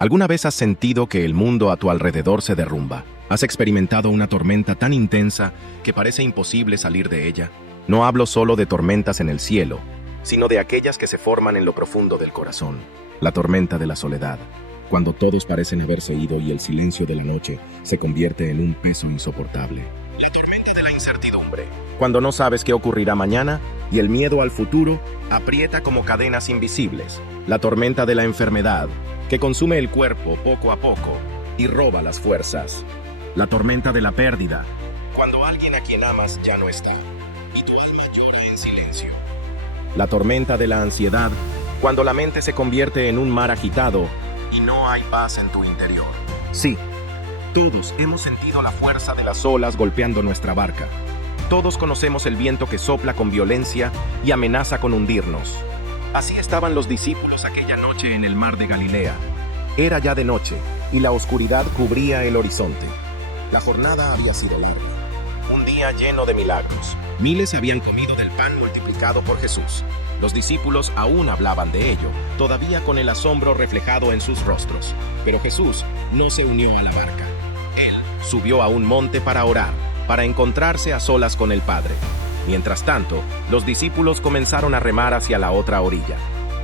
¿Alguna vez has sentido que el mundo a tu alrededor se derrumba? ¿Has experimentado una tormenta tan intensa que parece imposible salir de ella? No hablo solo de tormentas en el cielo, sino de aquellas que se forman en lo profundo del corazón. La tormenta de la soledad, cuando todos parecen haberse ido y el silencio de la noche se convierte en un peso insoportable. La tormenta de la incertidumbre, cuando no sabes qué ocurrirá mañana y el miedo al futuro aprieta como cadenas invisibles. La tormenta de la enfermedad, que consume el cuerpo poco a poco y roba las fuerzas. La tormenta de la pérdida, cuando alguien a quien amas ya no está y tu alma llora en silencio. La tormenta de la ansiedad, cuando la mente se convierte en un mar agitado y no hay paz en tu interior. Sí, todos hemos sentido la fuerza de las olas golpeando nuestra barca. Todos conocemos el viento que sopla con violencia y amenaza con hundirnos. Así estaban los discípulos aquella noche en el mar de Galilea. Era ya de noche y la oscuridad cubría el horizonte. La jornada había sido larga. Un día lleno de milagros. Miles habían comido del pan multiplicado por Jesús. Los discípulos aún hablaban de ello, todavía con el asombro reflejado en sus rostros. Pero Jesús no se unió a la barca. Él subió a un monte para orar, para encontrarse a solas con el Padre. Mientras tanto, los discípulos comenzaron a remar hacia la otra orilla.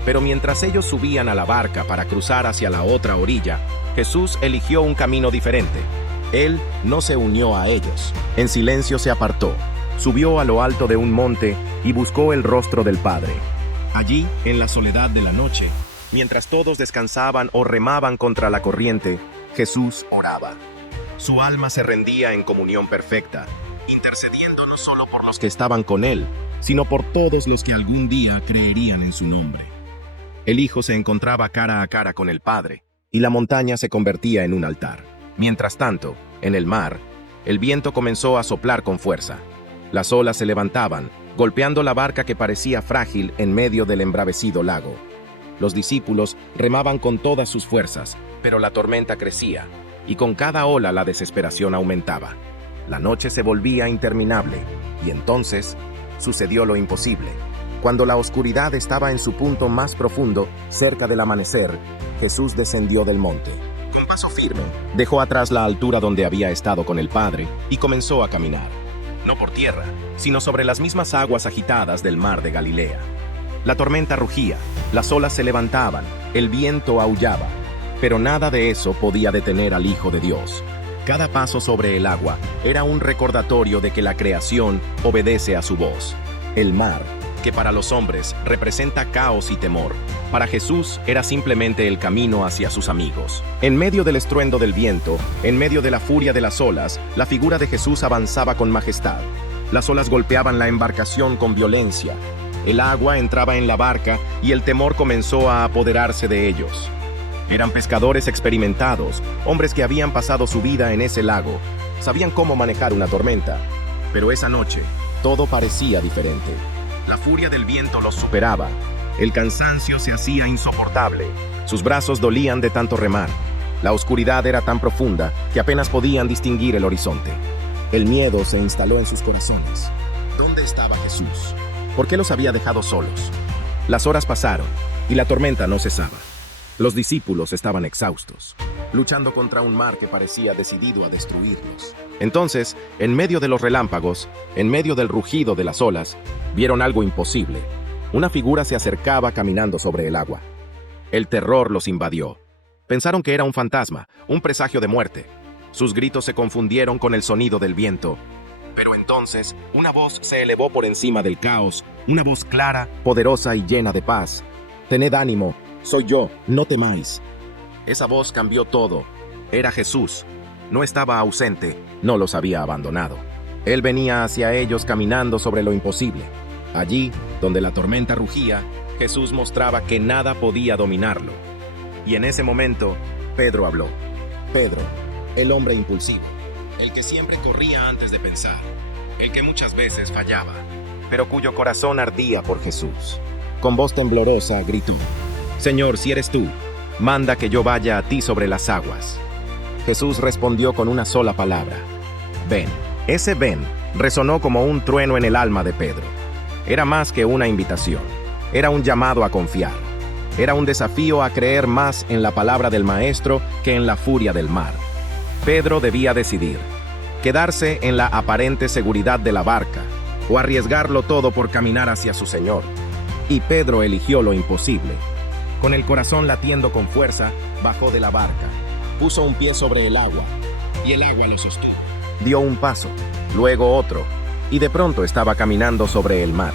Pero mientras ellos subían a la barca para cruzar hacia la otra orilla, Jesús eligió un camino diferente. Él no se unió a ellos. En silencio se apartó, subió a lo alto de un monte y buscó el rostro del Padre. Allí, en la soledad de la noche, mientras todos descansaban o remaban contra la corriente, Jesús oraba. Su alma se rendía en comunión perfecta, intercediendo no solo por los que estaban con él, sino por todos los que algún día creerían en su nombre. El Hijo se encontraba cara a cara con el Padre, y la montaña se convertía en un altar. Mientras tanto, en el mar, el viento comenzó a soplar con fuerza. Las olas se levantaban, golpeando la barca que parecía frágil en medio del embravecido lago. Los discípulos remaban con todas sus fuerzas, pero la tormenta crecía, y con cada ola la desesperación aumentaba. La noche se volvía interminable, y entonces sucedió lo imposible. Cuando la oscuridad estaba en su punto más profundo, cerca del amanecer, Jesús descendió del monte. Con paso firme, dejó atrás la altura donde había estado con el Padre y comenzó a caminar. No por tierra, sino sobre las mismas aguas agitadas del mar de Galilea. La tormenta rugía, las olas se levantaban, el viento aullaba, pero nada de eso podía detener al Hijo de Dios. Cada paso sobre el agua era un recordatorio de que la creación obedece a su voz. El mar, que para los hombres representa caos y temor, para Jesús era simplemente el camino hacia sus amigos. En medio del estruendo del viento, en medio de la furia de las olas, la figura de Jesús avanzaba con majestad. Las olas golpeaban la embarcación con violencia. El agua entraba en la barca y el temor comenzó a apoderarse de ellos. Eran pescadores experimentados, hombres que habían pasado su vida en ese lago. Sabían cómo manejar una tormenta. Pero esa noche, todo parecía diferente. La furia del viento los superaba. El cansancio se hacía insoportable. Sus brazos dolían de tanto remar. La oscuridad era tan profunda que apenas podían distinguir el horizonte. El miedo se instaló en sus corazones. ¿Dónde estaba Jesús? ¿Por qué los había dejado solos? Las horas pasaron y la tormenta no cesaba. Los discípulos estaban exhaustos, luchando contra un mar que parecía decidido a destruirlos. Entonces, en medio de los relámpagos, en medio del rugido de las olas, vieron algo imposible. Una figura se acercaba caminando sobre el agua. El terror los invadió. Pensaron que era un fantasma, un presagio de muerte. Sus gritos se confundieron con el sonido del viento. Pero entonces, una voz se elevó por encima del caos, una voz clara, poderosa y llena de paz. «Tened ánimo. Soy yo, no temáis». Esa voz cambió todo. Era Jesús. No estaba ausente, no los había abandonado. Él venía hacia ellos caminando sobre lo imposible. Allí, donde la tormenta rugía, Jesús mostraba que nada podía dominarlo. Y en ese momento, Pedro habló. Pedro, el hombre impulsivo, el que siempre corría antes de pensar, el que muchas veces fallaba, pero cuyo corazón ardía por Jesús. Con voz temblorosa gritó: «Señor, si eres tú, manda que yo vaya a ti sobre las aguas». Jesús respondió con una sola palabra: «Ven». Ese ven resonó como un trueno en el alma de Pedro. Era más que una invitación, era un llamado a confiar. Era un desafío a creer más en la palabra del Maestro que en la furia del mar. Pedro debía decidir: quedarse en la aparente seguridad de la barca o arriesgarlo todo por caminar hacia su Señor. Y Pedro eligió lo imposible. Con el corazón latiendo con fuerza, bajó de la barca, puso un pie sobre el agua, y el agua lo sostuvo. Dio un paso, luego otro, y de pronto estaba caminando sobre el mar.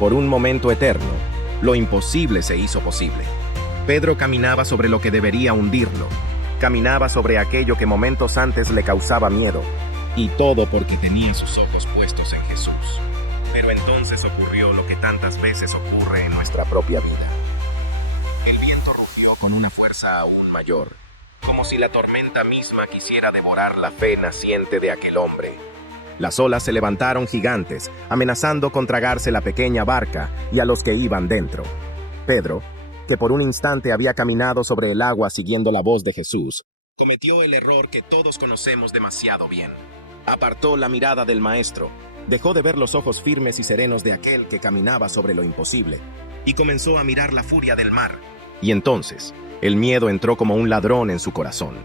Por un momento eterno, lo imposible se hizo posible. Pedro caminaba sobre lo que debería hundirlo. Caminaba sobre aquello que momentos antes le causaba miedo. Y todo porque tenía sus ojos puestos en Jesús. Pero entonces ocurrió lo que tantas veces ocurre en nuestra propia vida. El viento rugió con una fuerza aún mayor, como si la tormenta misma quisiera devorar la fe naciente de aquel hombre. Las olas se levantaron gigantes, amenazando con tragarse la pequeña barca y a los que iban dentro. Pedro, que por un instante había caminado sobre el agua siguiendo la voz de Jesús, cometió el error que todos conocemos demasiado bien. Apartó la mirada del Maestro, dejó de ver los ojos firmes y serenos de aquel que caminaba sobre lo imposible, y comenzó a mirar la furia del mar. Y entonces, el miedo entró como un ladrón en su corazón.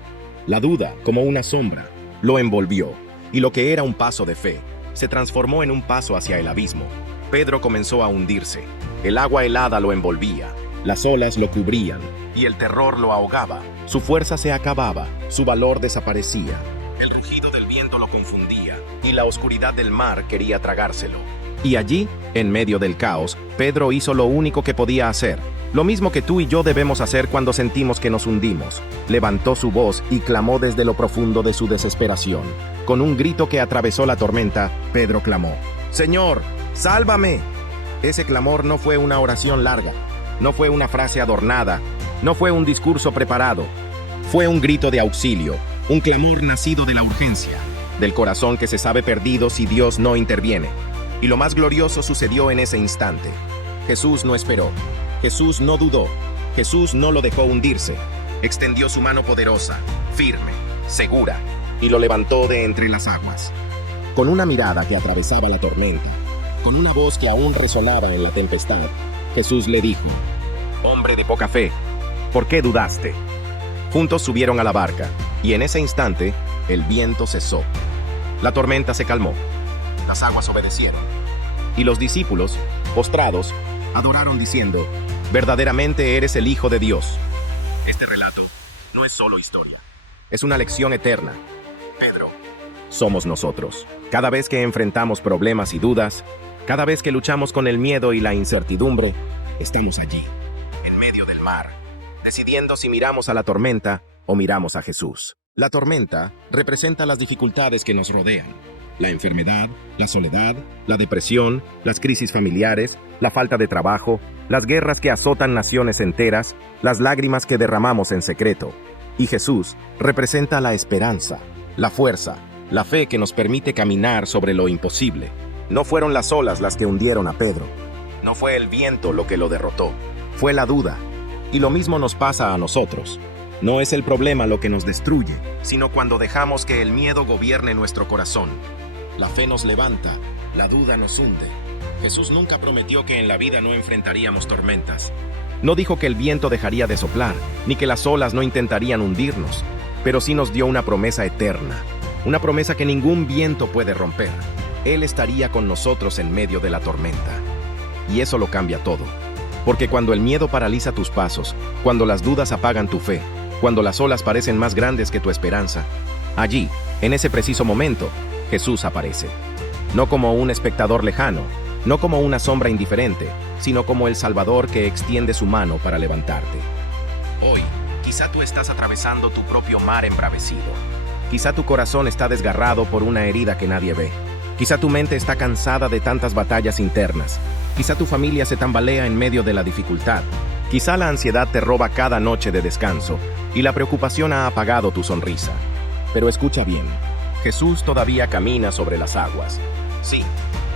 La duda, como una sombra, lo envolvió, y lo que era un paso de fe, se transformó en un paso hacia el abismo. Pedro comenzó a hundirse. El agua helada lo envolvía, las olas lo cubrían, y el terror lo ahogaba. Su fuerza se acababa, su valor desaparecía. El rugido del viento lo confundía, y la oscuridad del mar quería tragárselo. Y allí, en medio del caos, Pedro hizo lo único que podía hacer, lo mismo que tú y yo debemos hacer cuando sentimos que nos hundimos. Levantó su voz y clamó desde lo profundo de su desesperación. Con un grito que atravesó la tormenta, Pedro clamó: «¡Señor, sálvame!». Ese clamor no fue una oración larga, no fue una frase adornada, no fue un discurso preparado. Fue un grito de auxilio, un clamor nacido de la urgencia, del corazón que se sabe perdido si Dios no interviene. Y lo más glorioso sucedió en ese instante. Jesús no esperó, Jesús no dudó, Jesús no lo dejó hundirse. Extendió su mano poderosa, firme, segura, y lo levantó de entre las aguas. Con una mirada que atravesaba la tormenta, con una voz que aún resonaba en la tempestad, Jesús le dijo: «Hombre de poca fe, ¿por qué dudaste?». Juntos subieron a la barca, y en ese instante, el viento cesó. La tormenta se calmó, las aguas obedecieron, y los discípulos, postrados, adoraron diciendo: «Verdaderamente eres el Hijo de Dios». Este relato no es solo historia, es una lección eterna. Pedro, somos nosotros. Cada vez que enfrentamos problemas y dudas, cada vez que luchamos con el miedo y la incertidumbre, estamos allí, en medio del mar, decidiendo si miramos a la tormenta o miramos a Jesús. La tormenta representa las dificultades que nos rodean: la enfermedad, la soledad, la depresión, las crisis familiares, la falta de trabajo, las guerras que azotan naciones enteras, las lágrimas que derramamos en secreto. Y Jesús representa la esperanza, la fuerza, la fe que nos permite caminar sobre lo imposible. No fueron las olas las que hundieron a Pedro. No fue el viento lo que lo derrotó. Fue la duda. Y lo mismo nos pasa a nosotros. No es el problema lo que nos destruye, sino cuando dejamos que el miedo gobierne nuestro corazón. La fe nos levanta, la duda nos hunde. Jesús nunca prometió que en la vida no enfrentaríamos tormentas. No dijo que el viento dejaría de soplar, ni que las olas no intentarían hundirnos, pero sí nos dio una promesa eterna, una promesa que ningún viento puede romper. Él estaría con nosotros en medio de la tormenta. Y eso lo cambia todo. Porque cuando el miedo paraliza tus pasos, cuando las dudas apagan tu fe, cuando las olas parecen más grandes que tu esperanza, allí, en ese preciso momento, Jesús aparece. No como un espectador lejano, no como una sombra indiferente, sino como el Salvador que extiende su mano para levantarte. Hoy, quizá tú estás atravesando tu propio mar embravecido. Quizá tu corazón está desgarrado por una herida que nadie ve. Quizá tu mente está cansada de tantas batallas internas. Quizá tu familia se tambalea en medio de la dificultad. Quizá la ansiedad te roba cada noche de descanso y la preocupación ha apagado tu sonrisa. Pero escucha bien, Jesús todavía camina sobre las aguas. Sí,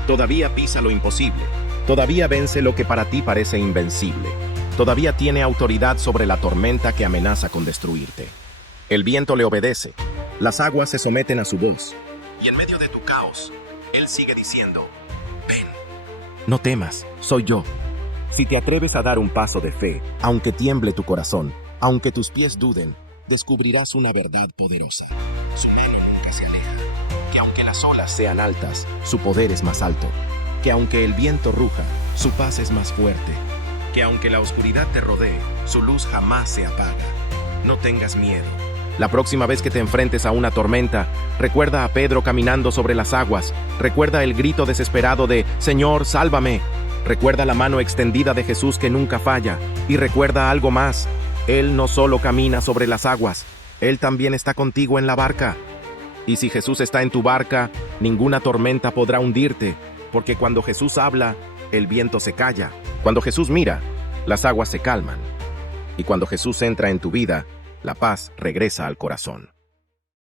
todavía pisa lo imposible. Todavía vence lo que para ti parece invencible. Todavía tiene autoridad sobre la tormenta que amenaza con destruirte. El viento le obedece. Las aguas se someten a su voz. Y en medio de tu caos, Él sigue diciendo: «Ven. No temas, soy yo. Si te atreves a dar un paso de fe, aunque tiemble tu corazón, aunque tus pies duden, descubrirás una verdad poderosa. Su mano nunca se aleja. Que aunque las olas sean altas, su poder es más alto. Que aunque el viento ruja, su paz es más fuerte. Que aunque la oscuridad te rodee, su luz jamás se apaga. No tengas miedo. La próxima vez que te enfrentes a una tormenta, recuerda a Pedro caminando sobre las aguas. Recuerda el grito desesperado de «Señor, sálvame». Recuerda la mano extendida de Jesús que nunca falla. Y recuerda algo más. Él no solo camina sobre las aguas, Él también está contigo en la barca. Y si Jesús está en tu barca, ninguna tormenta podrá hundirte, porque cuando Jesús habla, el viento se calla. Cuando Jesús mira, las aguas se calman. Y cuando Jesús entra en tu vida, la paz regresa al corazón.